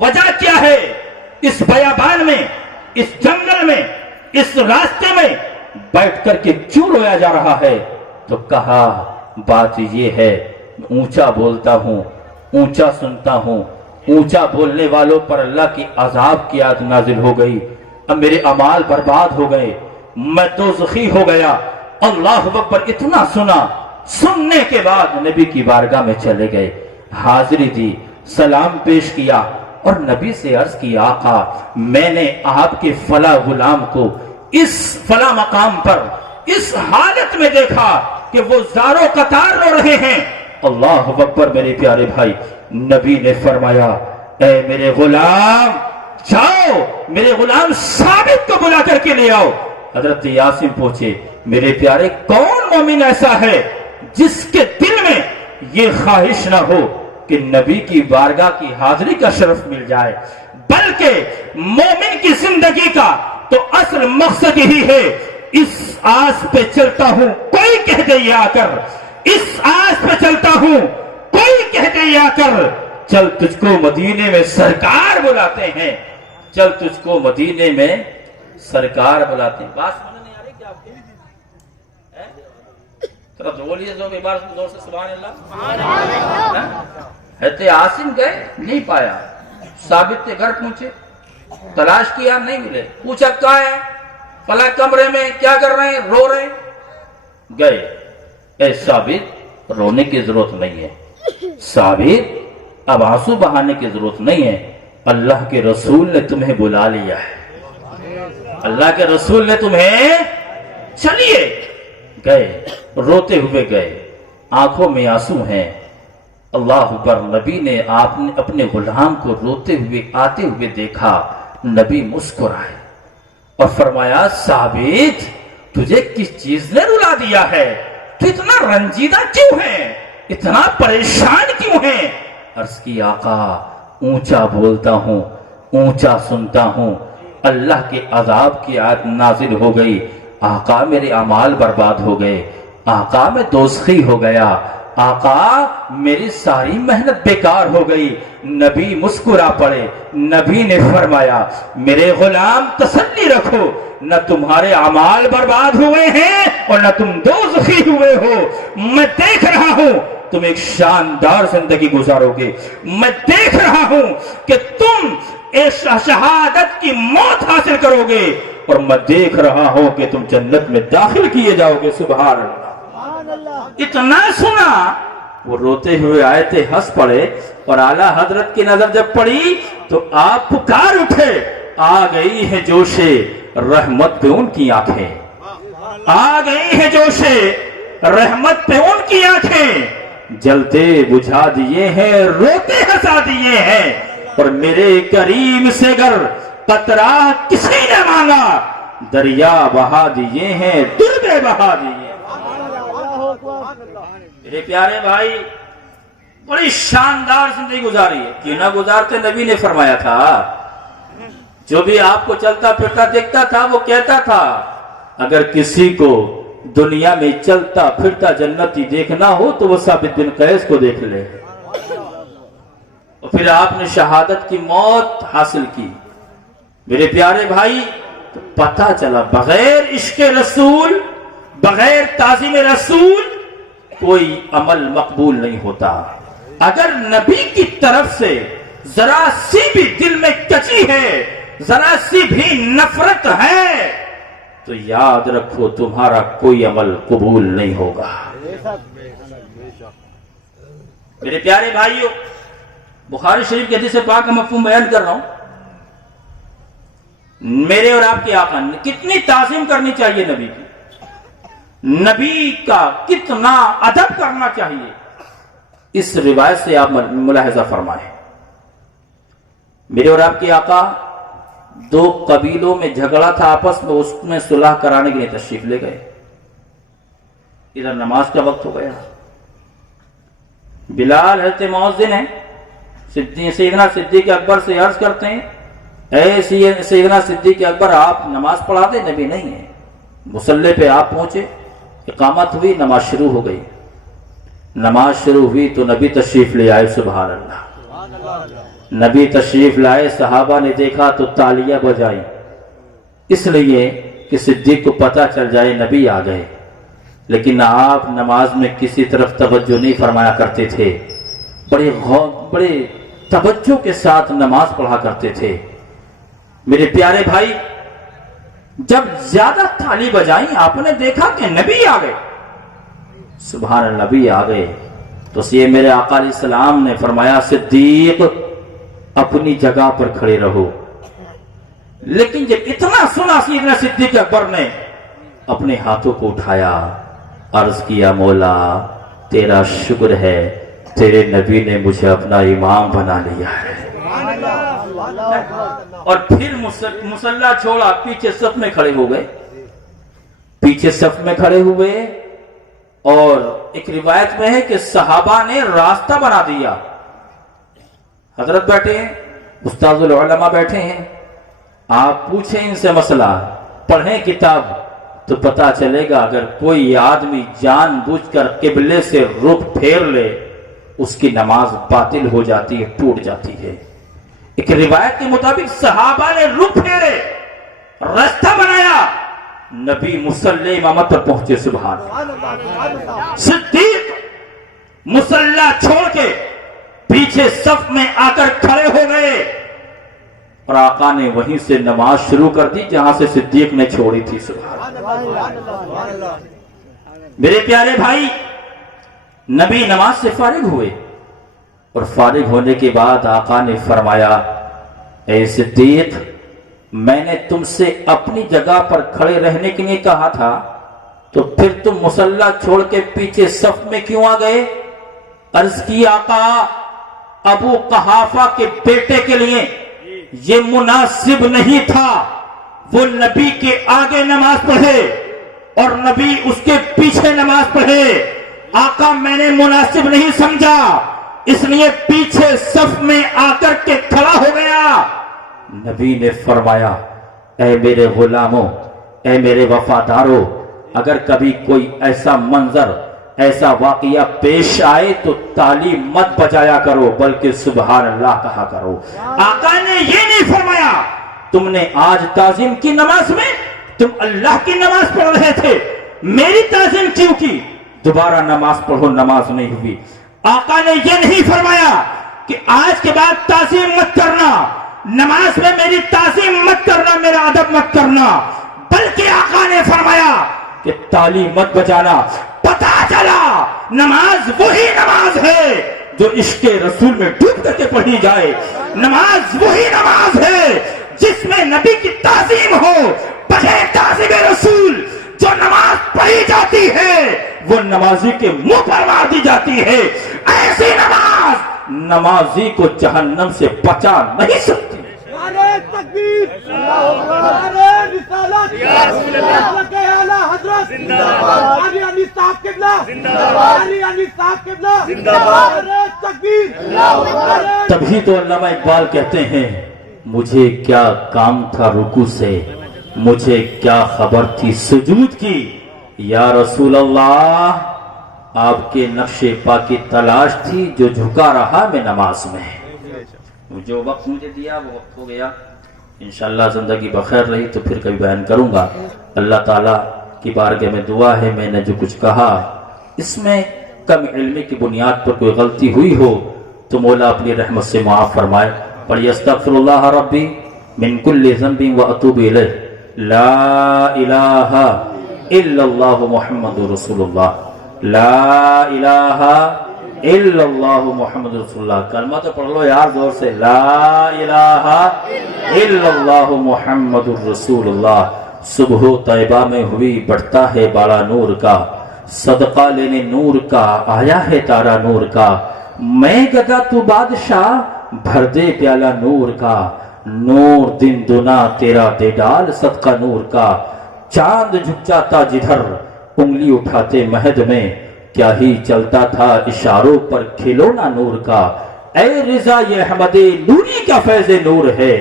وجہ کیا ہے؟ اس بیابان میں، اس جنگل میں، اس راستے میں بیٹھ کر کے کیوں رویا جا رہا ہے؟ تو کہا بات یہ ہے، اونچا بولتا ہوں، اونچا سنتا ہوں، اونچا بولنے والوں پر اللہ کی عذاب کی آیت نازل ہو گئی، اب میرے اعمال برباد ہو گئے، میں دوزخی ہو گیا۔ اللہ اکبر، اتنا سنا، سننے کے بعد نبی کی بارگاہ میں چلے گئے، حاضری دی، سلام پیش کیا اور نبی سے عرض کی آقا میں نے آپ کے فلاں غلام کو اس فلاں مقام پر اس حالت میں دیکھا کہ وہ زاروں قطار رو رہے ہیں۔ اللہ اکبر میرے پیارے بھائی، نبی نے فرمایا اے میرے غلام جاؤ، میرے غلام ثابت کو بلا کر کے لے آؤ۔ حضرت یاسین پوچھے میرے پیارے کون مومن ایسا ہے جس کے دل میں یہ خواہش نہ ہو کہ نبی کی بارگاہ کی حاضری کا شرف مل جائے؟ بلکہ مومن کی زندگی کا تو اصل مقصد یہی ہے، اس آس پہ چلتا ہوں کوئی کہہ دے یہ آ کر، اس آس پہ چلتا ہوں کوئی کہہ دے یہ آ کر چل تجھ کو مدینے میں سرکار بلاتے ہیں، چل تجھ کو مدینے میں سرکار بلاتے ہیں۔ بات سمجھ نہیں آ رہی کیا آپ کی؟ تھوڑا بولیے زور سے سبحان اللہ۔ حضرت عاصم گئے، نہیں پایا، ثابت کے گھر پہنچے، تلاش کیا نہیں ملے، پوچھا کہاں ہے؟ فلاں کمرے میں، کیا کر رہے ہیں؟ رو رہے ہیں۔ گئے، اے ثابت رونے کی ضرورت نہیں ہے، ثابت اب آنسو بہانے کی ضرورت نہیں ہے، اللہ کے رسول نے تمہیں بلا لیا ہے، اللہ کے رسول نے تمہیں، چلیے۔ گئے، روتے ہوئے گئے، آنکھوں میں آنسو ہیں۔ اللہ اکبر، نبی نے اپنے غلام کو روتے ہوئے آتے ہوئے دیکھا، نبی مسکرائے اور فرمایا ثابت تجھے کس چیز نے رلا دیا ہے؟ تو اتنا رنجیدہ کیوں ہے؟ اتنا پریشان کیوں ہے؟ عرض کی آقا اونچا بولتا ہوں، اونچا سنتا ہوں، اللہ کے عذاب کی آیت نازل ہو گئی، آقا میرے اعمال برباد ہو گئے، آقا میں دوزخی ہو گیا، آقا میری ساری محنت بیکار ہو گئی۔ نبی مسکرا پڑے، نبی نے فرمایا میرے غلام تسلی رکھو، نہ تمہارے اعمال برباد ہوئے ہیں اور نہ تم دوزخی ہوئے ہو، میں دیکھ رہا ہوں تم ایک شاندار زندگی گزارو گے، میں دیکھ رہا ہوں کہ تم ایک شہادت کی موت حاصل کرو گے، اور میں دیکھ رہا ہوں کہ تم جنت میں داخل کیے جاؤ گے۔ سبحان اللہ۔ اتنا سنا، وہ روتے ہوئے آئے تھے، ہنس پڑے، اور اعلیٰ حضرت کی نظر جب پڑی تو آپ پکار اٹھے، آ گئی ہے جوش رحمت پہ ان کی آنکھیں، آ گئی ہے جوش رحمت پہ ان کی آنکھیں، جلتے بجھا دیے ہیں، روتے ہنسا دیے ہیں، اور میرے کریم سے گر قطرہ کسی نے مانگا، دریا بہا دیے ہیں، دربے بہا دیے ہیں۔ میرے پیارے بھائی، بڑی شاندار زندگی گزاری ہے، کیوں نہ گزارتے؟ نبی نے فرمایا تھا جو بھی آپ کو چلتا پھرتا دیکھتا تھا وہ کہتا تھا اگر کسی کو دنیا میں چلتا پھرتا جنتی دیکھنا ہو تو وہ ثابت بن قیس کو دیکھ لے، اور پھر آپ نے شہادت کی موت حاصل کی۔ میرے پیارے بھائی، تو پتہ چلا بغیر عشق رسول، بغیر تعظیم رسول کوئی عمل مقبول نہیں ہوتا۔ اگر نبی کی طرف سے ذرا سی بھی دل میں کچی ہے، ذرا سی بھی نفرت ہے، تو یاد رکھو تمہارا کوئی عمل قبول نہیں ہوگا۔ میرے پیارے بھائیوں، بخاری شریف کے حدیث پاک کا مفہوم بیان کر رہا ہوں۔ میرے اور آپ کے آقا نے کتنی تعظیم کرنی چاہیے نبی کی، نبی کا کتنا ادب کرنا چاہیے، اس روایت سے آپ ملاحظہ فرمائیں۔ میرے اور آپ کے آقا دو قبیلوں میں جھگڑا تھا آپس میں، اس میں صلح کرانے کے لیے تشریف لے گئے۔ ادھر نماز کا وقت ہو گیا، بلال حضرت مؤذن ہیں، سیدنا صدیق اکبر سے عرض کرتے ہیں اے سیدنا صدیق اکبر آپ نماز پڑھا دیں، نبی نہیں ہے۔ مصلی پہ آپ پہنچے، اقامت ہوئی، نماز شروع ہو گئی، نماز شروع ہوئی تو نبی تشریف لے آئے۔ سبحان اللہ، نبی تشریف لائے، صحابہ نے دیکھا تو تالیاں بجائی، اس لیے کہ صدیق کو پتہ چل جائے نبی آ گئے۔ لیکن آپ نماز میں کسی طرف توجہ نہیں فرمایا کرتے تھے، بڑے توجہ کے ساتھ نماز پڑھا کرتے تھے۔ میرے پیارے بھائی، جب زیادہ تالی بجائیں آپ نے دیکھا کہ نبی آ گئے، سبحان اللہ، نبی آ گئے، تو یہ میرے آقا علیہ السلام نے فرمایا صدیق اپنی جگہ پر کھڑے رہو۔ لیکن جب اتنا سنا سیدنا صدیق اکبر نے اپنے ہاتھوں کو اٹھایا، عرض کیا مولا تیرا شکر ہے، تیرے نبی نے مجھے اپنا امام بنا لیا ہے۔ اور پھر مصلی چھوڑا، پیچھے صف میں کھڑے ہو گئے، پیچھے صف میں کھڑے ہوئے، اور ایک روایت میں ہے کہ صحابہ نے راستہ بنا دیا۔ حضرت بیٹھے ہیں، استاذ العلماء بیٹھے ہیں، آپ پوچھیں ان سے مسئلہ، پڑھیں کتاب تو پتا چلے گا۔ اگر کوئی آدمی جان بوجھ کر قبلے سے رخ پھیر لے، اس کی نماز باطل ہو جاتی ہے، ٹوٹ جاتی ہے۔ ایک روایت کے مطابق صحابہ نے رخ پھیرے، راستہ بنایا، نبی مصلی امامت پر پہنچے۔ سبحان اللہ۔ صدیق مصلی چھوڑ کے پیچھے صف میں آ کر کھڑے ہو گئے، اور آقا نے وہیں سے نماز شروع کر دی جہاں سے صدیق نے چھوڑی تھی۔ سبحان اللہ۔ میرے پیارے بھائی، نبی نماز سے فارغ ہوئے، اور فارغ ہونے کے بعد آقا نے فرمایا اے صدیق، میں نے تم سے اپنی جگہ پر کھڑے رہنے کے لیے کہا تھا، تو پھر تم مصلی چھوڑ کے پیچھے صف میں کیوں آ گئے؟ عرض کی آقا ابو قحافہ کے بیٹے کے لیے یہ مناسب نہیں تھا وہ نبی کے آگے نماز پڑھے اور نبی اس کے پیچھے نماز پڑھے۔ آقا میں نے مناسب نہیں سمجھا، اس لیے پیچھے صف میں آ کر کے کھڑا ہو گیا۔ نبی نے فرمایا اے میرے غلاموں، اے میرے وفاداروں، اگر کبھی کوئی ایسا منظر، ایسا واقعہ پیش آئے تو تالی مت بجایا کرو، بلکہ سبحان اللہ کہا کرو۔ آقا نے یہ نہیں فرمایا تم نے آج تعظیم کی نماز میں تم اللہ کی نماز پڑھ رہے تھے، میری تعظیم کیوں کی؟ دوبارہ نماز پڑھو، نماز نہیں ہوئی۔ آقا نے یہ نہیں فرمایا کہ آج کے بعد تعظیم مت کرنا، نماز میں میری تعظیم مت کرنا، میرا ادب مت کرنا، بلکہ آقا نے فرمایا کہ تالی مت بجانا۔ پتا چلا نماز وہی نماز ہے جو عشق رسول میں ڈوب کر کے پڑھی جائے، نماز وہی نماز ہے جس میں نبی کی تعظیم ہو، بغیر تعظیم رسول جو نماز پڑھی جاتی ہے وہ نمازی کے منہ پر مار دی جاتی ہے۔ ایسی نماز نمازی کو جہنم سے بچا نہیں سکتی۔ نعرہ تکبیر، نعرہ رسالت، حضرت اعلیٰ حضرت علی علی صاحب قبلہ، علی علی صاحب قبلہ، نعرہ تکبیر۔ تبھی تو علامہ اقبال کہتے ہیں مجھے کیا کام تھا رکوع سے، مجھے کیا خبر تھی سجود کی، یا رسول اللہ آپ کے نقش پا کی تلاش تھی جو جھکا رہا میں نماز میں۔ جو وقت مجھے دیا وہ وقت ہو گیا، انشاءاللہ زندگی بخیر رہی تو پھر کبھی بیان کروں گا۔ اللہ تعالیٰ کی بارگاہ میں دعا ہے میں نے جو کچھ کہا اس میں کم علمی کی بنیاد پر کوئی غلطی ہوئی ہو تو مولا اپنی رحمت سے معاف فرمائے۔ پڑھیے استغفر اللہ ربی من کل ذنب واتوب الیہ، لا الہ الا اللہ محمد رسول اللہ، لا الہ الا اللہ محمد رسول اللہ۔ کلمہ تو پڑھ لو یار زور سے، لا الہ الا اللہ محمد رسول اللہ۔ صبح طیبہ میں ہوئی بڑھتا ہے بالا نور کا، صدقہ لینے نور کا آیا ہے تارا نور کا، میں گدا تو بادشاہ بھر دے پیالہ نور کا، نور دن دنا تیرا دے ڈال صدقہ نور کا، چاند جھک جاتا جدھر انگلی اٹھاتے مہد میں، کیا ہی چلتا تھا اشاروں پر کھلونا نور کا، اے رضا یہ احمد نوری کا فیض نور ہے،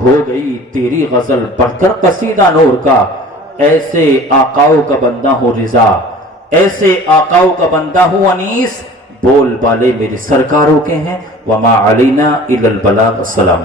ہو گئی تیری غزل پڑھ کر قصیدہ نور کا، ایسے آقاؤں کا بندہ ہوں رضا، ایسے آقاؤں کا بندہ ہوں انیس، بول بالے میرے سرکاروں کے ہیں. وما علینا الا البلاغ. السلام.